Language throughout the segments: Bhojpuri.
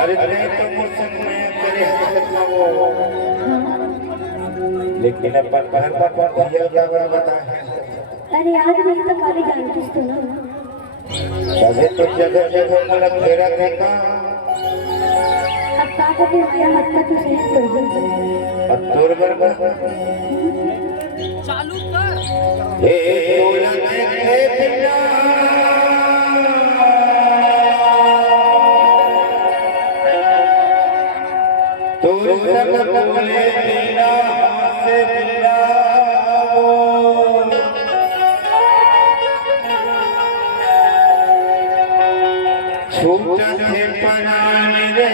अरे नहीं तो मुझसे मैं तेरे हाथ सकता हूँ, लेकिन अब पर ये क्या बता है? अरे यार नहीं तो काली जानती तो ना। अबे तो जगह जगह मतलब तेरा देखा। अब काका भी आया हाथ का तो सही तो है। अब तोर बरबर चालू कर। हे तोला देखे बिना तू सब बोले बिना से बिना छूटा से परान रे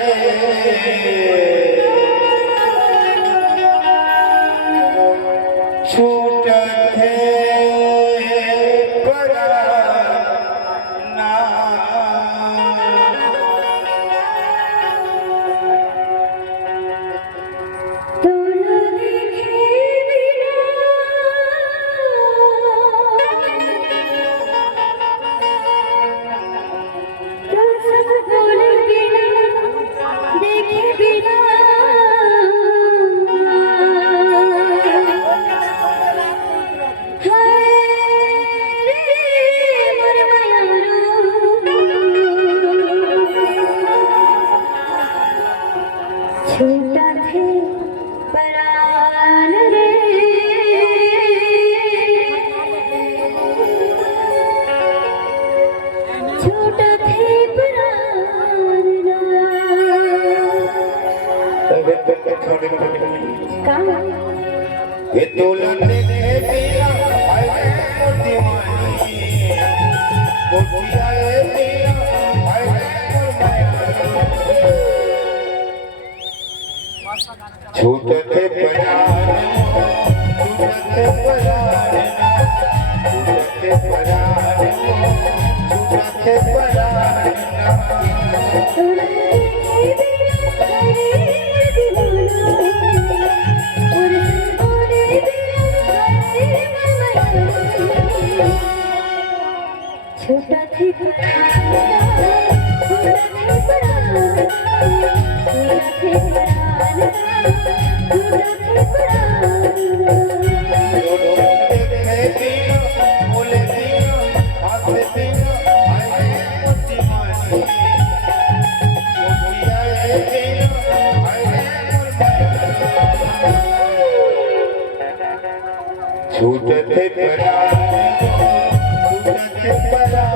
छूटा है पराना तो न देखे बिना तो सब बोले बिना देखे बिना छूटा थे परान रे छूटा थे परान कहाँ ये तोला देखे बिना आए मोटी मानी मोटी आए बिना आए छूटते परान छूटते परान छूटते परान छूटते परान छोटा थे छूटते परान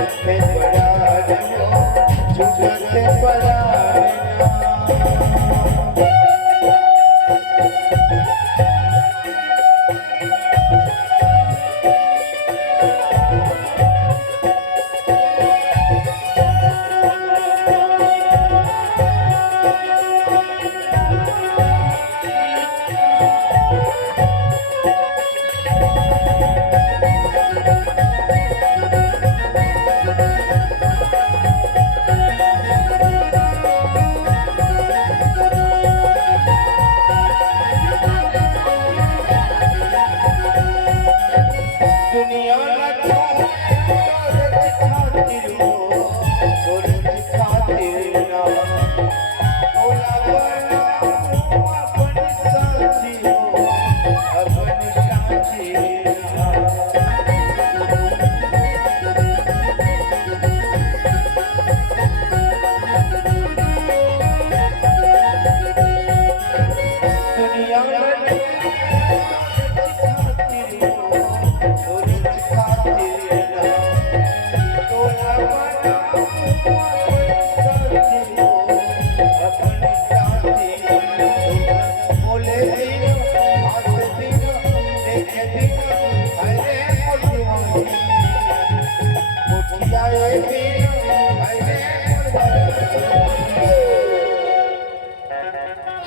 छूटते परान छूटते परान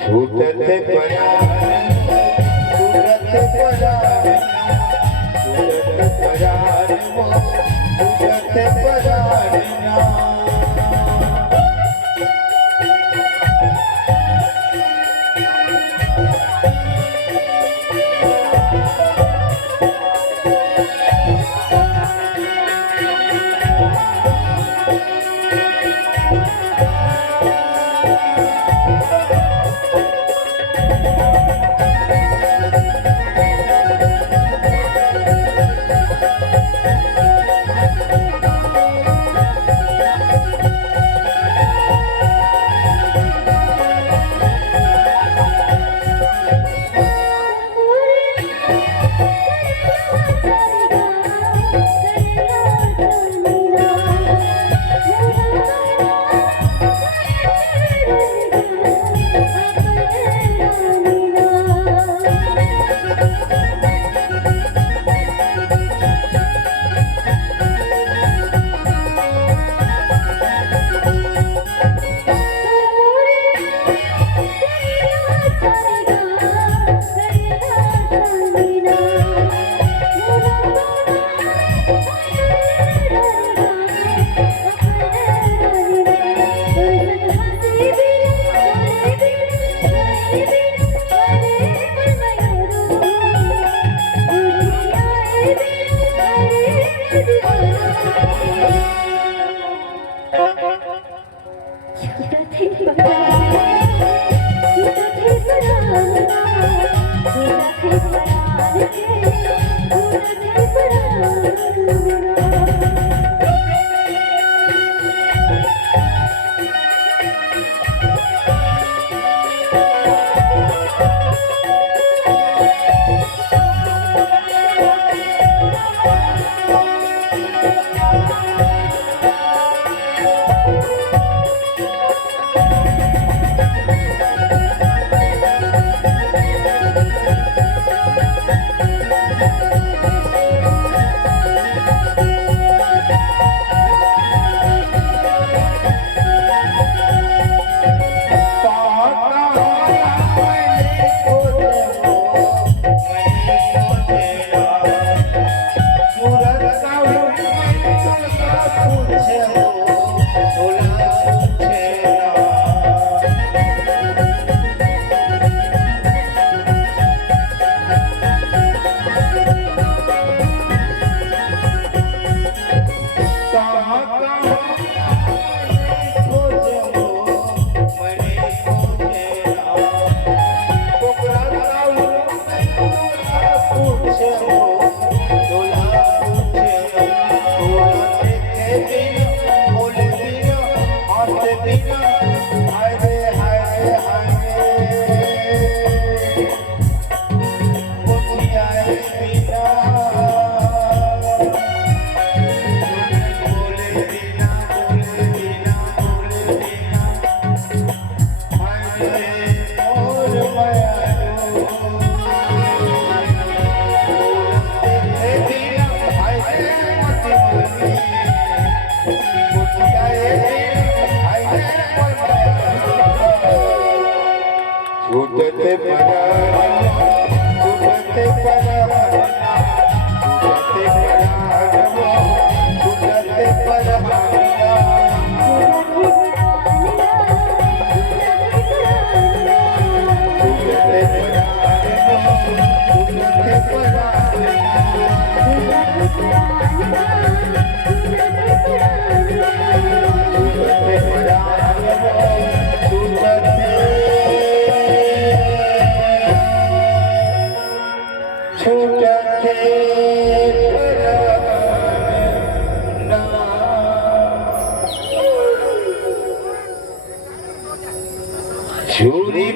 छूटते परार छूटते परार छूटते परार छूटते परार छूटते परार छूटते परार छूटते परार छूटते छुरी